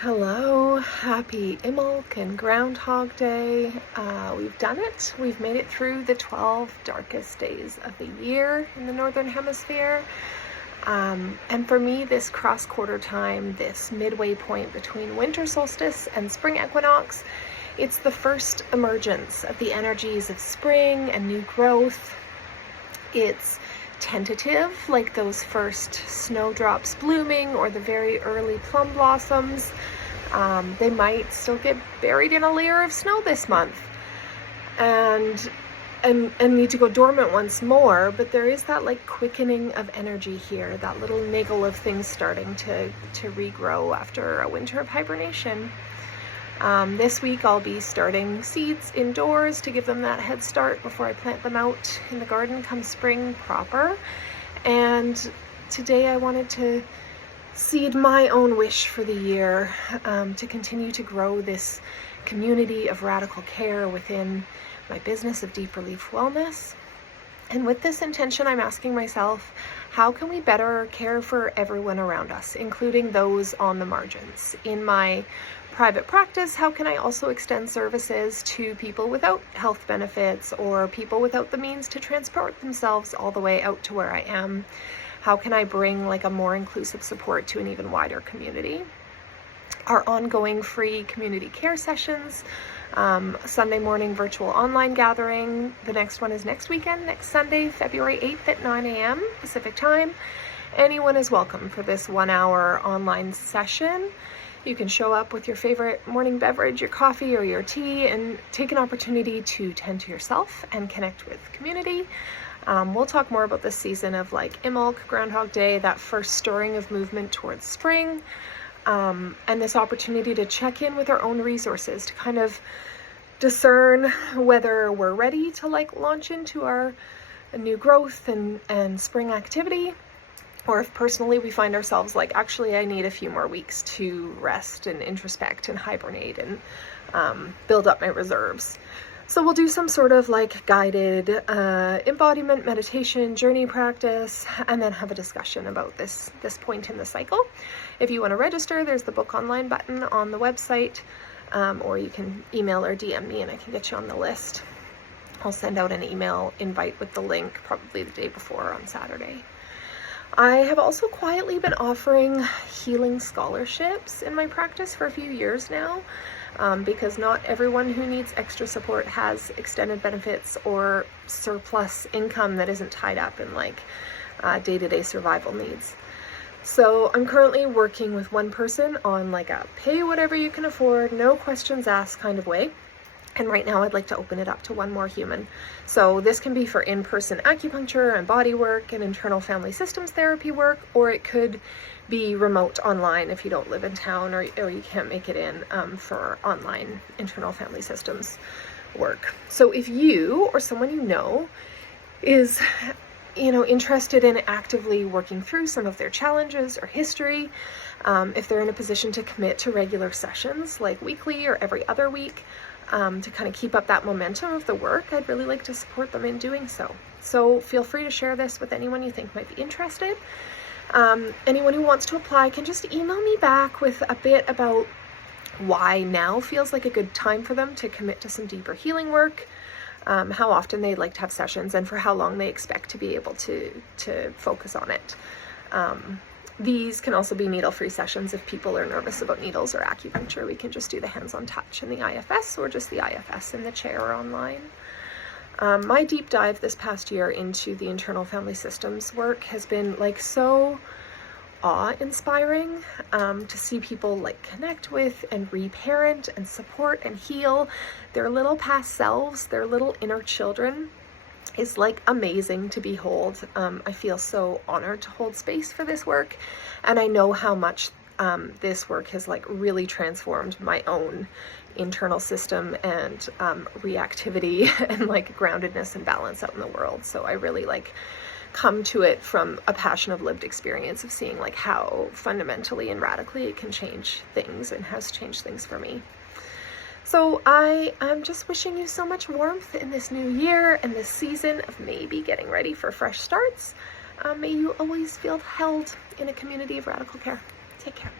Hello, happy Imbolc and Groundhog Day. We've done it. We've made it through the 12 darkest days of the year in the Northern Hemisphere. And for me, this cross-quarter time, this midway point between winter solstice and spring equinox, it's the first emergence of the energies of spring and new growth. It's tentative, like those first snowdrops blooming or the very early plum blossoms. They might still get buried in a layer of snow this month and need to go dormant once more, but there is that like quickening of energy here, that little niggle of things starting to regrow after a winter of hibernation. This week I'll be starting seeds indoors to give them that head start before I plant them out in the garden come spring proper. And today I wanted to seed my own wish for the year, to continue to grow this community of radical care within my business of Deep Relief Wellness. And with this intention, I'm asking myself, how can we better care for everyone around us, including those on the margins? In my private practice, how can I also extend services to people without health benefits or people without the means to transport themselves all the way out to where I am? How can I bring like a more inclusive support to an even wider community? Our ongoing free community care sessions, Sunday morning virtual online gathering. The next one is next weekend, next Sunday, February 8th at 9 a.m. Pacific time. Anyone is welcome for this 1-hour online session. You can show up with your favorite morning beverage, your coffee or your tea, and take an opportunity to tend to yourself and connect with community. We'll talk more about this season of like Imbolc, Groundhog Day, that first stirring of movement towards spring, and this opportunity to check in with our own resources to kind of discern whether we're ready to like launch into our new growth and spring activity, or if personally we find ourselves like, actually I need a few more weeks to rest and introspect and hibernate and build up my reserves. So we'll do some sort of like guided embodiment, meditation, journey practice, and then have a discussion about this point in the cycle. If you want to register, there's the book online button on the website, or you can email or DM me and I can get you on the list. I'll send out an email invite with the link probably the day before on Saturday. I have also quietly been offering healing scholarships in my practice for a few years now, because not everyone who needs extra support has extended benefits or surplus income that isn't tied up in like day-to-day survival needs. So I'm currently working with one person on like a pay whatever you can afford, no questions asked kind of way. And right now I'd like to open it up to one more human. So this can be for in-person acupuncture and body work and internal family systems therapy work, or it could be remote online if you don't live in town or you can't make it in for online internal family systems work. So if you or someone you know is interested in actively working through some of their challenges or history, if they're in a position to commit to regular sessions like weekly or every other week, to kind of keep up that momentum of the work, I'd really like to support them in doing so. So feel free to share this with anyone you think might be interested. Anyone who wants to apply can just email me back with a bit about why now feels like a good time for them to commit to some deeper healing work, how often they'd like to have sessions, and for how long they expect to be able to focus on it. These can also be needle-free sessions if people are nervous about needles or acupuncture. We can just do the hands-on touch in the IFS or just the IFS in the chair or online. My deep dive this past year into the internal family systems work has been like so awe-inspiring, to see people like connect with and reparent and support and heal their little past selves, their little inner children. Is like amazing to behold. I feel so honored to hold space for this work, and I know how much this work has like really transformed my own internal system and reactivity and like groundedness and balance out in the world. So I really like come to it from a passion of lived experience of seeing like how fundamentally and radically it can change things and has changed things for me. So I am just wishing you so much warmth in this new year and this season of maybe getting ready for fresh starts. May you always feel held in a community of radical care. Take care.